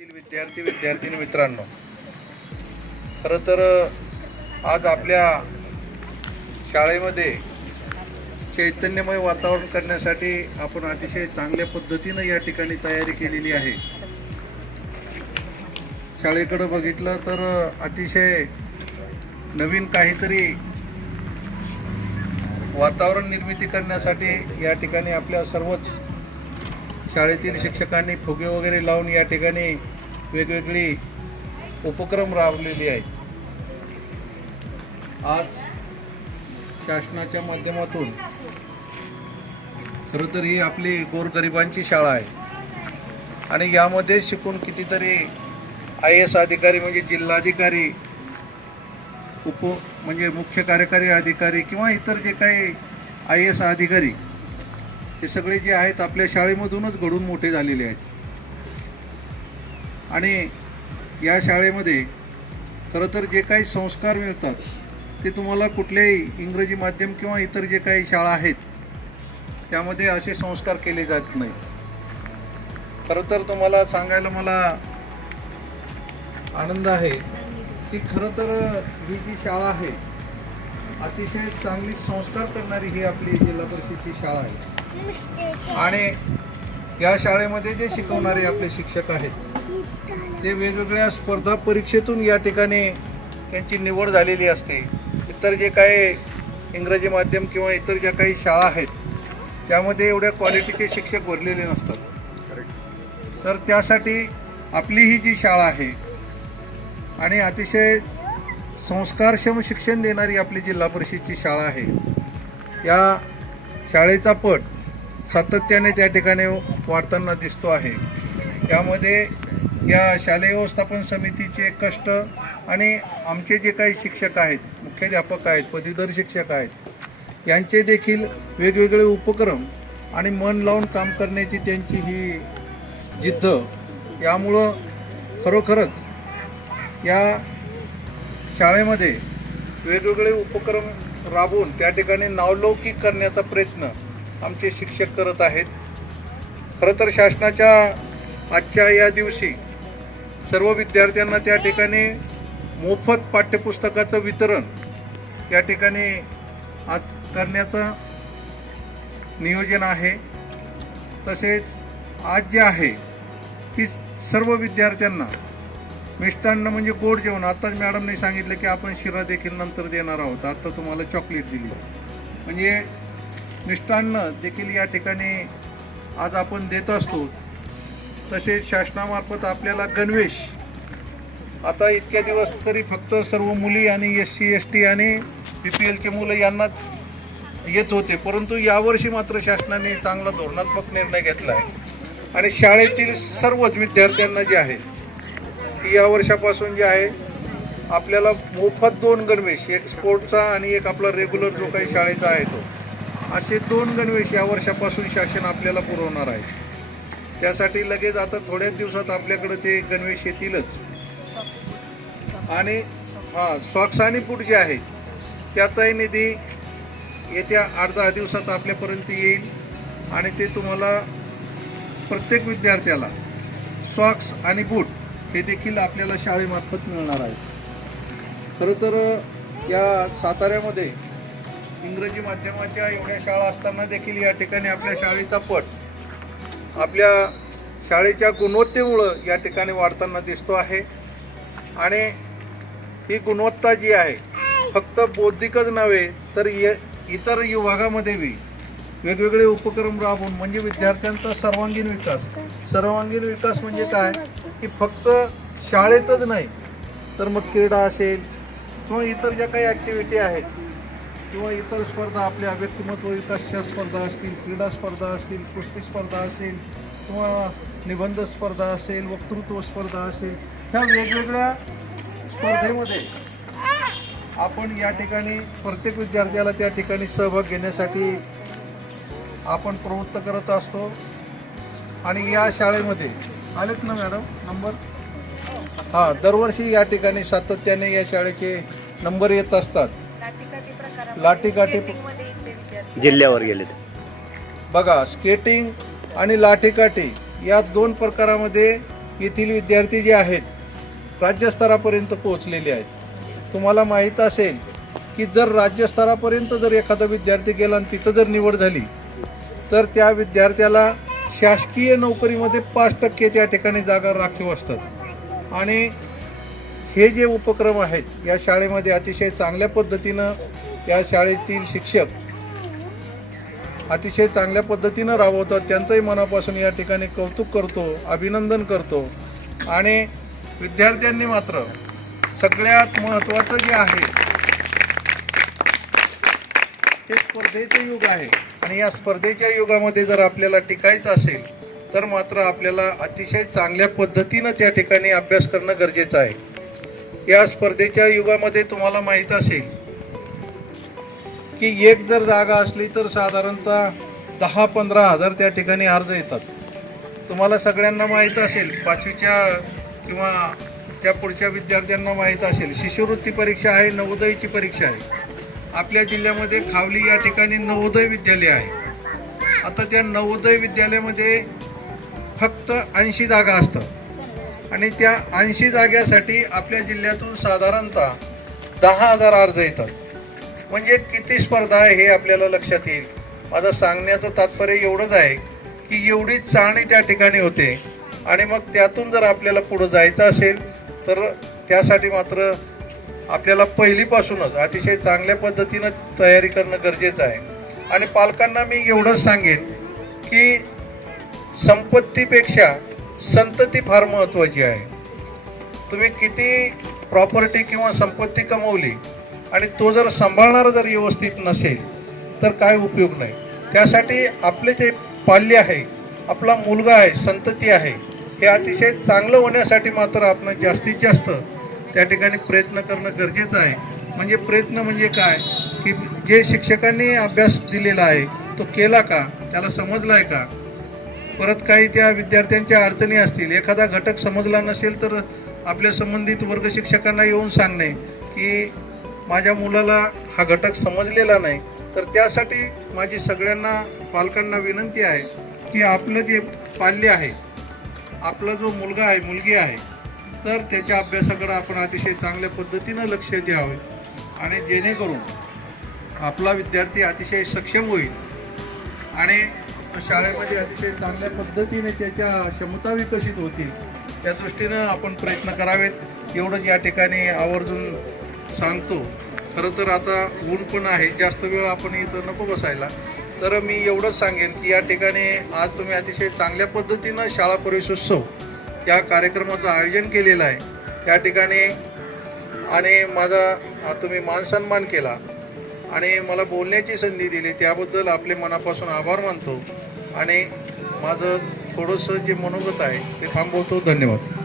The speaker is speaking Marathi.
येथील विद्यार्थी विद्यार्थिनी मित्रांनो खरं तर आज आपल्या शाळेमध्ये चैतन्यमय वातावरण करण्यासाठी आपण अतिशय चांगल्या पद्धतीनं या ठिकाणी तयारी केलेली आहे. शाळेकडं बघितलं तर अतिशय नवीन काहीतरी वातावरण निर्मिती करण्यासाठी या ठिकाणी आपल्या सर्वच शाळेतील शिक्षकांनी फुगे वगैरे लावून या ठिकाणी वेगवेगळे उपक्रम राबलेले आहेत. आज शासनाच्या माध्यमातून खरं तर ही आपली गोरगरिबांची शाळा आहे. आणि यामध्ये शिकून कितीतरी आय एस अधिकारी म्हणजे जिल्हाधिकारी उप म्हणजे मुख्य कार्यकारी अधिकारी किंवा इतर जे काही आय एस अधिकारी हे सगळे जे आहेत आपल्या शाळेमधूनच घडून मोठे झालेले आहेत. आणि या शाळेमध्ये खरं तर जे काही संस्कार मिळतात ते तुम्हाला कुठल्याही इंग्रजी माध्यम किंवा इतर जे काही शाळा आहेत त्यामध्ये असे संस्कार केले जात नाही खरं तर तुम्हाला सांगायला मला आनंद आहे की खरं तर ही जी शाळा आहे अतिशय चांगली संस्कार करणारी ही आपली जिल्हा परिषदची शाळा आहे. आणि या शाळेमध्ये जे शिकवणारे आपले शिक्षक आहेत ते वेगवेगळ्या स्पर्धा परीक्षेतून या ठिकाणी त्यांची निवड झालेली असते. इतर जे काही इंग्रजी माध्यम किंवा इतर ज्या काही शाळा आहेत त्यामध्ये एवढ्या क्वालिटीचे शिक्षक भरलेले नसतात. तर त्यासाठी आपली ही जी शाळा आहे आणि अतिशय संस्कारक्षम शिक्षण देणारी आपली जिल्हा परिषदची शाळा आहे या शाळेचा पट सातत्याने त्या ठिकाणी वाढताना दिसतो आहे. यामध्ये या शालेय व्यवस्थापन समितीचे कष्ट आणि आमचे जे काही शिक्षक आहेत मुख्याध्यापक आहेत पदवीधर शिक्षक आहेत यांचे देखील वेगवेगळे उपक्रम आणि मन लावून काम करण्याची त्यांची ही जिद्द. यामुळं खरोखरच या शाळेमध्ये वेगवेगळे उपक्रम राबवून त्या ठिकाणी नावलौकिक करण्याचा प्रयत्न आमचे शिक्षक करत आहेत. खरं तर शासनाच्या आजच्या या दिवशी सर्व विद्यार्थ्यांना त्या ठिकाणी मोफत पाठ्यपुस्तकाचं वितरण या ठिकाणी आज करण्याचं नियोजन आहे. तसेच आज जे आहे की सर्व विद्यार्थ्यांना मिष्टान्न म्हणजे गोड जेवण. आत्ताच मॅडमने सांगितलं की आपण शिरा देखील नंतर देणार आहोत. आत्ता तुम्हाला चॉकलेट दिली. म्हणजे मिष्टान्न देखील या ठिकाणी आज आपण देत असतो. तसेच शासनामार्फत आपल्याला गणवेश. आता इतक्या दिवस तरी फक्त सर्व मुली आणि एस सी एस टी आणि बी पी एलचे मुलं यांनाच येत होते. परंतु यावर्षी मात्र शासनाने चांगला धोरणात्मक निर्णय घेतला आहे. आणि शाळेतील सर्वच विद्यार्थ्यांना जे आहे या वर्षापासून जे आहे आपल्याला मोफत दोन गणवेश एक स्पोर्टचा आणि एक आपला रेग्युलर जो काही शाळेचा आहे तो. असे दोन गणवेश या वर्षापासून शासन आपल्याला पुरवणार आहे. त्यासाठी लगेच आता थोड्याच दिवसात आपल्याकडं ते गणवेश येतीलच. आणि हां सॉक्स आणि बूट जे आहे त्याचाही निधी येत्या आठ दहा दिवसात आपल्यापर्यंत येईल. आणि ते तुम्हाला प्रत्येक विद्यार्थ्याला सॉक्स आणि बूट हे देखील आपल्याला शाळेमार्फत मिळणार आहे. खरं तर या साताऱ्यामध्ये इंग्रजी माध्यमाच्या एवढ्या शाळा असताना देखील या ठिकाणी आपल्या शाळेचा पट आपल्या शाळेच्या गुणवत्तेमुळं या ठिकाणी वाढताना दिसतो आहे. आणि ही गुणवत्ता जी आहे फक्त बौद्धिकच नव्हे तर य इतर विभागामध्ये बी वेगवेगळे उपक्रम राबवून म्हणजे विद्यार्थ्यांचा सर्वांगीण विकास. सर्वांगीण विकास म्हणजे काय? की फक्त शाळेतच नाही तर मग क्रीडा असेल किंवा इतर ज्या काही ॲक्टिव्हिटी आहेत किंवा इतर स्पर्धा आपल्या व्यक्तिमत्व विकासच्या स्पर्धा असतील क्रीडा स्पर्धा असतील कुस्ती स्पर्धा असेल किंवा निबंध स्पर्धा असेल वक्तृत्व स्पर्धा असेल ह्या वेगवेगळ्या स्पर्धेमध्ये आपण या ठिकाणी प्रत्येक विद्यार्थ्याला त्या ठिकाणी सहभाग घेण्यासाठी आपण प्रवृत्त करत असतो. आणि या शाळेमध्ये आलेत ना मॅडम? नंबर? हां दरवर्षी या ठिकाणी सातत्याने या शाळेचे नंबर येत असतात. लाठीकाठी जिल्ह्यावर गेलेत. बघा स्केटिंग आणि लाठीकाठी या दोन प्रकारामध्ये येथील विद्यार्थी जे आहेत राज्यस्तरापर्यंत पोहोचलेले आहेत. तुम्हाला माहीत असेल की जर राज्यस्तरापर्यंत जर एखादा विद्यार्थी गेला आणि तिथं जर निवड झाली तर त्या विद्यार्थ्याला शासकीय नोकरीमध्ये पाच टक्के त्या ठिकाणी जागा राखीव असतात. आणि हे जे उपक्रम आहेत या शाळेमध्ये अतिशय चांगल्या पद्धतीनं या शाळेतील शिक्षक अतिशय चांगल्या पद्धतीनं राबवतात. त्यांचंही मनापासून या ठिकाणी कौतुक करतो अभिनंदन करतो. आणि विद्यार्थ्यांनी मात्र सगळ्यात महत्त्वाचं जे आहे ते स्पर्धेचं युग आहे. आणि या स्पर्धेच्या युगामध्ये जर आपल्याला टिकायचं असेल तर मात्र आपल्याला अतिशय चांगल्या पद्धतीनं त्या ठिकाणी अभ्यास करणं गरजेचं आहे. या स्पर्धेच्या युगामध्ये तुम्हाला माहीत असेल की एक जर जागा असली तर साधारणतः दहा पंधरा हजार त्या ठिकाणी अर्ज येतात. तुम्हाला सगळ्यांना माहीत असेल पाचवीच्या किंवा त्या पुढच्या विद्यार्थ्यांना माहीत असेल शिष्यवृत्ती परीक्षा आहे नवोदयची परीक्षा आहे. आपल्या जिल्ह्यामध्ये खावली या ठिकाणी नवोदय विद्यालय आहे. आता त्या नवोदय विद्यालयामध्ये फक्त ऐंशी जागा असतात. आणि त्या ऐंशी जाग्यासाठी आपल्या जिल्ह्यातून साधारणतः दहा हजार अर्ज येतात. म्हणजे किती स्पर्धा आहे हे आपल्याला लक्षात येईल. माझं सांगण्याचं तात्पर्य एवढंच आहे की एवढी चाळणी त्या ठिकाणी होते. आणि मग त्यातून जर आपल्याला पुढं जायचं असेल तर त्यासाठी मात्र आपल्याला पहिलीपासूनच अतिशय चांगल्या पद्धतीनं तयारी करणं गरजेचं आहे. आणि पालकांना मी एवढंच सांगेन की संपत्तीपेक्षा संतती फार महत्त्वाची आहे. तुम्ही किती प्रॉपर्टी किंवा संपत्ती कमवली आणि तो जर सांभाळणारा जर व्यवस्थित नसेल तर काय उपयोग नाही. त्यासाठी आपले जे पाल्य आहे आपला मुलगा आहे संतती आहे हे अतिशय चांगलं होण्यासाठी मात्र आपण जास्तीत जास्त त्या ठिकाणी प्रयत्न करणं गरजेचं आहे. म्हणजे प्रयत्न म्हणजे काय? की जे शिक्षकांनी अभ्यास दिलेला आहे तो केला का? त्याला समजला आहे का? परत काही त्या विद्यार्थ्यांच्या अडचणी असतील एखादा घटक समजला नसेल तर आपल्या संबंधित वर्ग शिक्षकांना येऊन सांगणे की माझ्या मुलाला हा घटक समजलेला नाही तर त्यासाठी माझी सगळ्यांना पालकांना विनंती आहे की आपलं जे पाल्य आहे आपला जो मुलगा आहे मुलगी आहे तर त्याच्या अभ्यासाकडं आपण अतिशय चांगल्या पद्धतीनं लक्ष द्यावे आणि जेणेकरून आपला विद्यार्थी अतिशय सक्षम होईल आणि शाळेमध्ये अतिशय चांगल्या पद्धतीने त्याच्या क्षमता विकसित होतील. त्या दृष्टीनं आपण प्रयत्न करावेत. एवढंच या ठिकाणी आवर्जून सांगतो. खरं तर आता ऊन पण आहे जास्त वेळ आपण इथं नको बसायला. तर मी एवढंच सांगेन की या ठिकाणी आज तुम्ही अतिशय चांगल्या पद्धतीनं शाळा परिसोत्सव या कार्यक्रमाचं आयोजन केलेलं आहे. त्या ठिकाणी आणि माझा तुम्ही मान सन्मान केला आणि मला बोलण्याची संधी दिली त्याबद्दल आपले मनापासून आभार मानतो. आणि माझं थोडंसं जे मनोगत आहे ते थांबवतो. धन्यवाद.